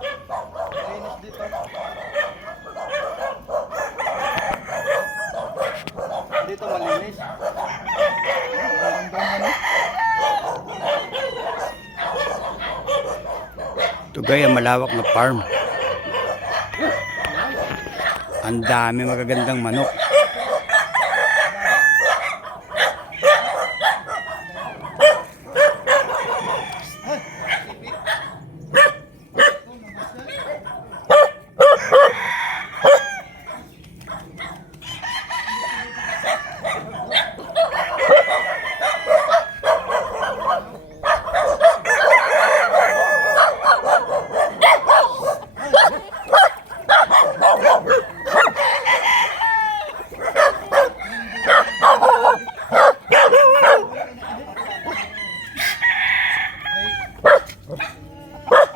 Malinis dito. Dito malinis. Ito gaya malawak na farm. Ang dami magagandang manok.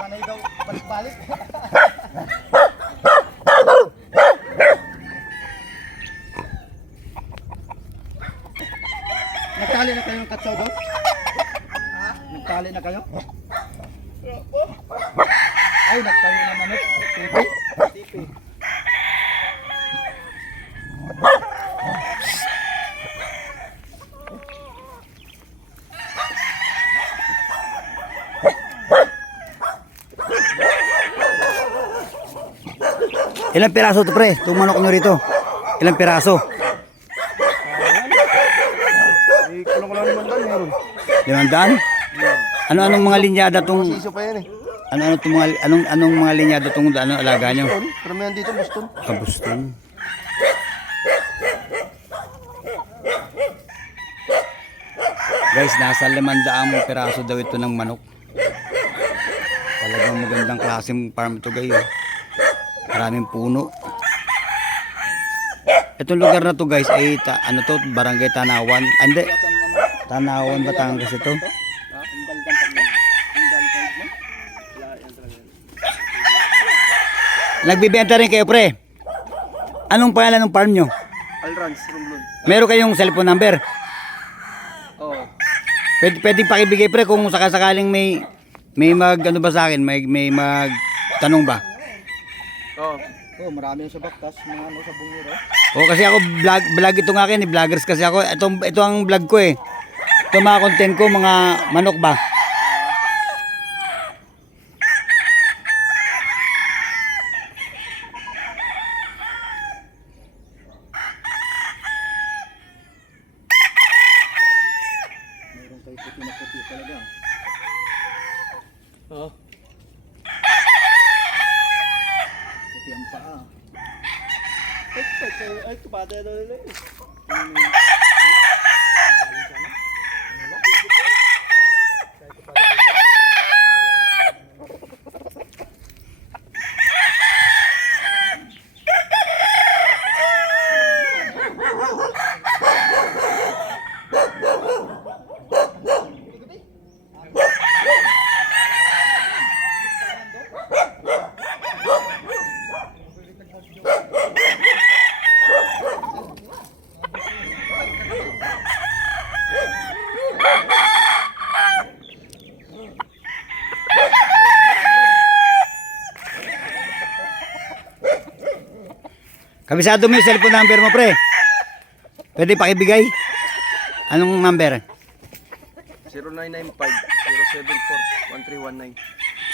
Anay daw balik-balik. Nagtali na kayo ng katsaw doon? Ha? Nagtali na kayo? Ay, nagtayo na manok. Tipi? Tipi. Ilang piraso to pre? Itong manok nyo rito. Ilang piraso? Ay, kulang-kulang naman doon meron. 500? Ano-anong mga linyada tong Siso pa yan eh. ano tong mga anong mga linyada tong ano alaga nyo? Boston. Karamihan dito, Boston. Kabuston. Guys, nasa 500 piraso daw ito ng manok. Talagang magandang klaseng farm ito guys. Maraming puno. Itong lugar na to guys ay ano to, Barangay Tanawan. Hindi. Tanawan, Batangas ito. Nagbibenta rin kayo pre. Anong pangalan ng farm nyo? Alrans, Romblon. Meron kayong cellphone number? Oo. Pwede pakibigay pre kung sakasakaling may mag ano ba sa akin, may mag tanong ba? Oo. Oo, marami sa baktas, mga ano sa bungiro. O kasi ako vlog ito nga akin, vloggers kasi ako. Ito ang vlog ko eh. Ito mga content ko, mga manok ba? Meron kayo puti na puti talaga. Oo. Puti ang paa. Ay, tupate na nila eh. Kabisado mo yung cellphone number mo pre. Pwede pakibigay? Anong number? 0995-074-1319.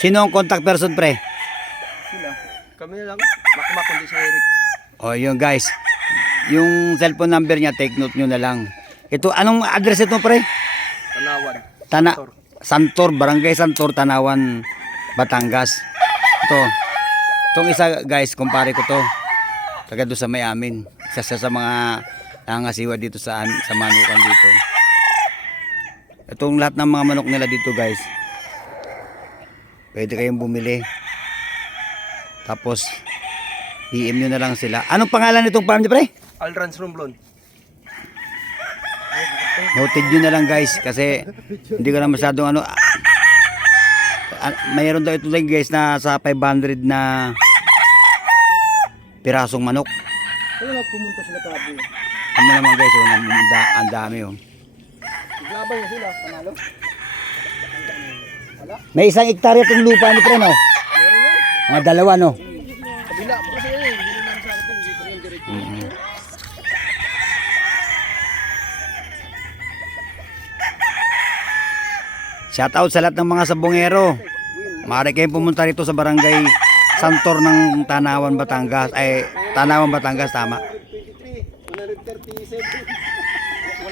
Sino ang contact person pre? Sila. Kami na lang. Makmak kundi si Eric. O yun guys. Yung cellphone number niya, take note nyo na lang. Ito, anong address ito pre? Tanawan. Santor, Barangay Santor, Tanawan, Batangas. Ito. Itong isa guys, kumpare ko to. Taga doon sa may amin. Isa sa mga nangasiwa dito sa manukan dito. Itong lahat ng mga manok nila dito guys. Pwede kayong bumili. Tapos PM nyo na lang sila. Anong pangalan nitong farm niyo pre? Alrans Romblon. Noted nyo na lang guys. Kasi hindi ko na masyadong ano. Mayroon daw ito guys na sa 500 na pirasong manok. Kaya nga pumunta sila kabi. Ano naman guys, oh, ang dami oh. Naglabay na sila, panalo. Wala? May 1 hektarya itong lupa ni pre no? Meron yan. Mga dalawa, no? Kabila po kasi yun. Hindi naman sa akin. Hindi ko yung diretso. Shout out sa lahat ng mga sabongero. Maaari kayong pumunta rito sa barangay Santor ng Tanawan, Batangas. Ay, Tanawan, Batangas, tama. 123, 137.